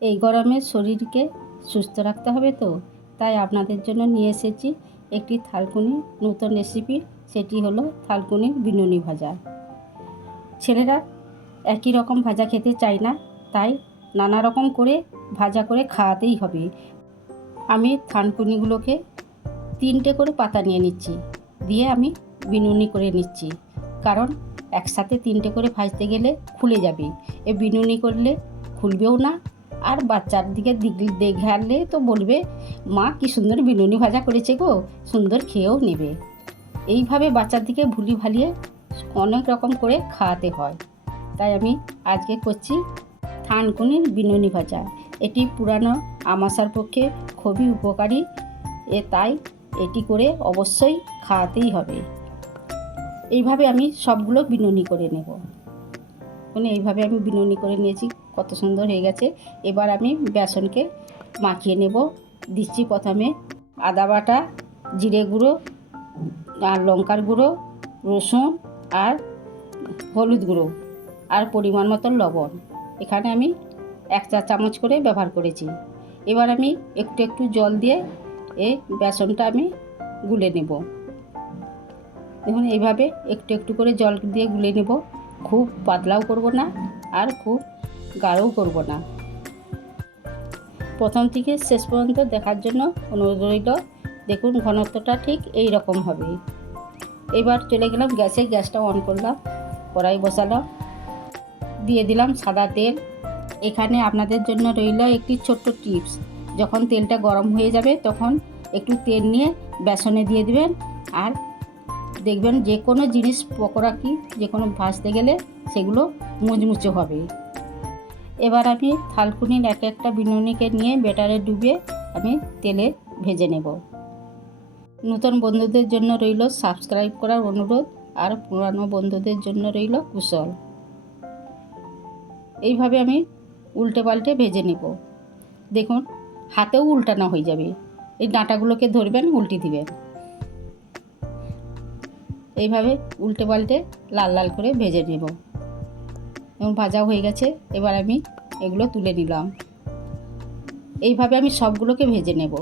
এই গরমে শরীরকে সুস্থ রাখতে হবে তো। তাই আপনাদের জন্য নিয়ে এসেছি একটি থালকুনি নতুন রেসিপি সেটি হলো থালকুনির বিনুনি ভাজা। ছেলেরা একই রকম ভাজা খেতে চায় না, তাই নানা রকম করে ভাজা করে খাওয়াতেই হবে। আমি থানকুনিগুলোকে তিনটে করে পাতা নিয়ে নিচ্ছি, দিয়ে আমি বিনুনি করে নিচ্ছি, কারণ একসাথে তিনটে করে ভাজতে গেলে খুলে যাবে। এ বিনুনি করলে খুলবেও না আর বাচ্চার দিকে দেখালে তো বলবে, মা, কি সুন্দর বিনুনি ভাজা করেছে গো, সুন্দর খেয়েও নেবে। এইভাবে বাচ্চার দিকে ভুলি ভালিয়ে অনেক রকম করে খাওয়াতে হয়। তাই আমি আজকে করছি থানকুনির বিনুনি ভাজা। এটি পুরানো আমাশার পক্ষে খুবই উপকারী। এ তাই এটি করে অবশ্যই খাওয়াতেই হবে। এইভাবে আমি সবগুলো বিনুনি করে নেব। মানে এইভাবে আমি বিনুনি করে নিয়েছি। কত সুন্দর হয়ে গেছে। এবার আমি বেসনকে মাখিয়ে নেব। দিচ্ছি প্রথমে আদা বাটা, জিরে গুঁড়ো আর লঙ্কার গুঁড়ো, রসুন আর হলুদ গুঁড়ো আর পরিমাণ মতো লবণ। এখানে আমি এক চা চামচ করে ব্যবহার করেছি। এবার আমি একটু একটু জল দিয়ে এই বেসনটা আমি গুলে নেব। দেখুন, এইভাবে একটু একটু করে জল দিয়ে গুলে নেব। খুব পাতলাও করব না আর খুব গাঢ়ও করব না। প্রথম থেকে শেষ পর্যন্ত দেখার জন্য অনুরোধ রইল, দেখুন ঘনত্বটা ঠিক এই রকম হবে। এবার চলে গেলাম গ্যাসে, গ্যাসটা অন করলাম, কড়াই বসালাম, দিয়ে দিলাম সাদা তেল। এখানে আপনাদের জন্য রইল একটি ছোট্ট টিপস, যখন তেলটা গরম হয়ে যাবে তখন একটু তেল নিয়ে বেসনে দিয়ে দিবেন আর দেখবেন যে কোনো জিনিস পকোড়া কি, যে কোনো ভাজতে গেলে সেগুলো মুচমুচে হবে। এবার আমি থালকুনির এক একটা বিনুনিকে নিয়ে বেটারে ডুবিয়ে আমি তেলে ভেজে নেব। নতুন বন্ধুদের জন্য রইল সাবস্ক্রাইব করার অনুরোধ, আর পুরানো বন্ধুদের জন্য রইল কুশল। এইভাবে আমি উল্টে পাল্টে ভেজে নেব। দেখুন, হাতেও উল্টানো হয়ে যাবে। এই ডাঁটাগুলোকে ধরবেন, উল্টে দিবেন। এইভাবে উল্টে পাল্টে লাল লাল করে ভেজে নেব। এবং ভাজা হয়ে গেছে। এবার আমি এগুলো তুলে নিলাম। এইভাবে আমি সবগুলোকে ভেজে নেব।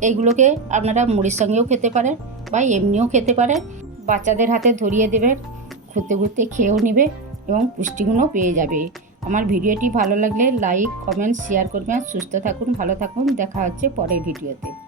এইগুলোকে আপনারা মুড়ির সঙ্গেও খেতে পারেন বা এমনিও খেতে পারেন। বাচ্চাদের হাতে ধরিয়ে দেবেন, ঘুরতে ঘুরতে খেয়েও নেবে এবং পুষ্টিগুণও পেয়ে যাবে। আমার ভিডিওটি ভালো লাগলে লাইক, কমেন্ট, শেয়ার করবেন। সুস্থ থাকুন, ভালো থাকুন। দেখা হচ্ছে পরের ভিডিওতে।